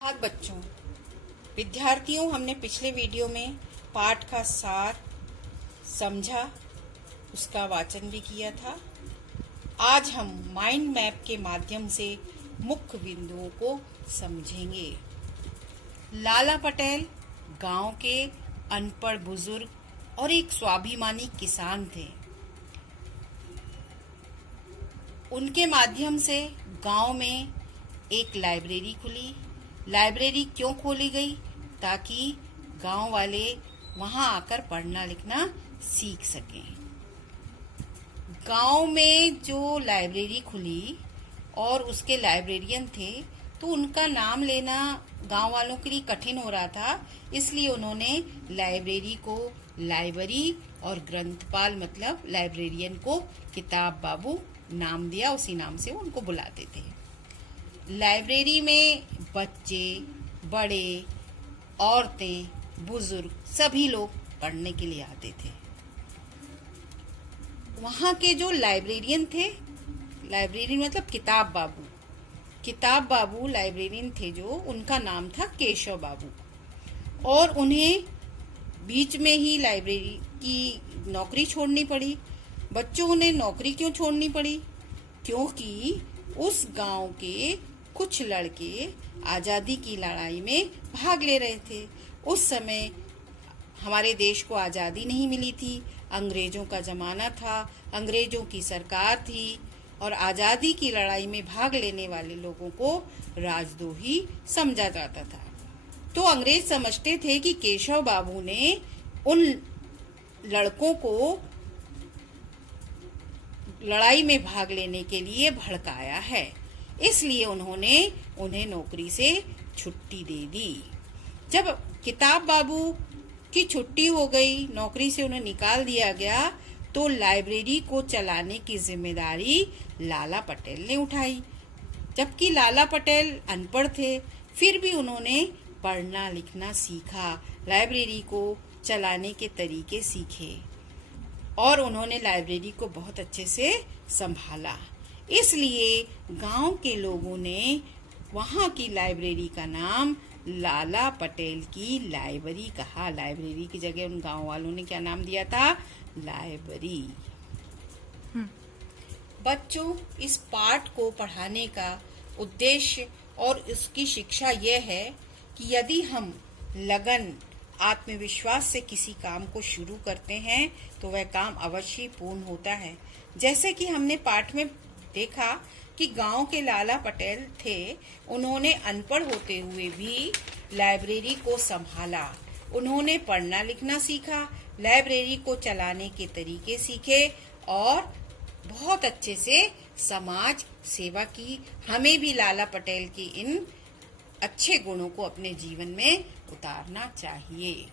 हाँ बच्चों, विद्यार्थियों, हमने पिछले वीडियो में पाठ का सार समझा, उसका वाचन भी किया था। आज हम माइंड मैप के माध्यम से मुख्य बिंदुओं को समझेंगे। लाला पटेल गांव के अनपढ़ बुजुर्ग और एक स्वाभिमानी किसान थे। उनके माध्यम से गांव में एक लाइब्रेरी खुली। लाइब्रेरी क्यों खोली गई? ताकि गांव वाले वहां आकर पढ़ना लिखना सीख सकें। गांव में जो लाइब्रेरी खुली और उसके लाइब्रेरियन थे, तो उनका नाम लेना गांव वालों के लिए कठिन हो रहा था। इसलिए उन्होंने लाइब्रेरी को लाइब्रेरी और ग्रंथपाल मतलब लाइब्रेरियन को किताब बाबू नाम दिया। उसी नाम से वो उनको बुलाते थे। लाइब्रेरी में बच्चे, बड़े, औरतें, बुजुर्ग सभी लोग पढ़ने के लिए आते थे। वहाँ के जो लाइब्रेरियन थे, लाइब्रेरियन मतलब किताब बाबू लाइब्रेरियन थे जो, उनका नाम था केशव बाबू। और उन्हें बीच में ही लाइब्रेरी की नौकरी छोड़नी पड़ी। बच्चों ने नौकरी क्यों छोड़नी पड़ी? क्योंकि उस गांव के कुछ लड़के आजादी की लड़ाई में भाग ले रहे थे। उस समय हमारे देश को आजादी नहीं मिली थी, अंग्रेजों का जमाना था, अंग्रेजों की सरकार थी और आजादी की लड़ाई में भाग लेने वाले लोगों को राजद्रोही समझा जाता था। तो अंग्रेज समझते थे कि केशव बाबू ने उन लड़कों को लड़ाई में भाग लेने के लिए भड़काया है, इसलिए उन्होंने उन्हें नौकरी से छुट्टी दे दी। जब किताब बाबू की छुट्टी हो गई, नौकरी से उन्हें निकाल दिया गया, तो लाइब्रेरी को चलाने की जिम्मेदारी लाला पटेल ने उठाई। जबकि लाला पटेल अनपढ़ थे, फिर भी उन्होंने पढ़ना लिखना सीखा, लाइब्रेरी को चलाने के तरीके सीखे और उन्होंने लाइब्रेरी को बहुत अच्छे से संभाला। इसलिए गांव के लोगों ने वहां की लाइब्रेरी का नाम लाला पटेल की लाइब्रेरी कहा। लाइब्रेरी की जगह उन गांव वालों ने क्या नाम दिया था? लाइब्रेरी। बच्चों, इस पाठ को पढ़ाने का उद्देश्य और इसकी शिक्षा यह है कि यदि हम लगन, आत्मविश्वास से किसी काम को शुरू करते हैं तो वह काम अवश्य पूर्ण होता है। जैसे कि हमने पाठ में देखा कि गांव के लाला पटेल थे, उन्होंने अनपढ़ होते हुए भी लाइब्रेरी को संभाला। उन्होंने पढ़ना लिखना सीखा, लाइब्रेरी को चलाने के तरीके सीखे और बहुत अच्छे से समाज सेवा की। हमें भी लाला पटेल की इन अच्छे गुणों को अपने जीवन में उतारना चाहिए।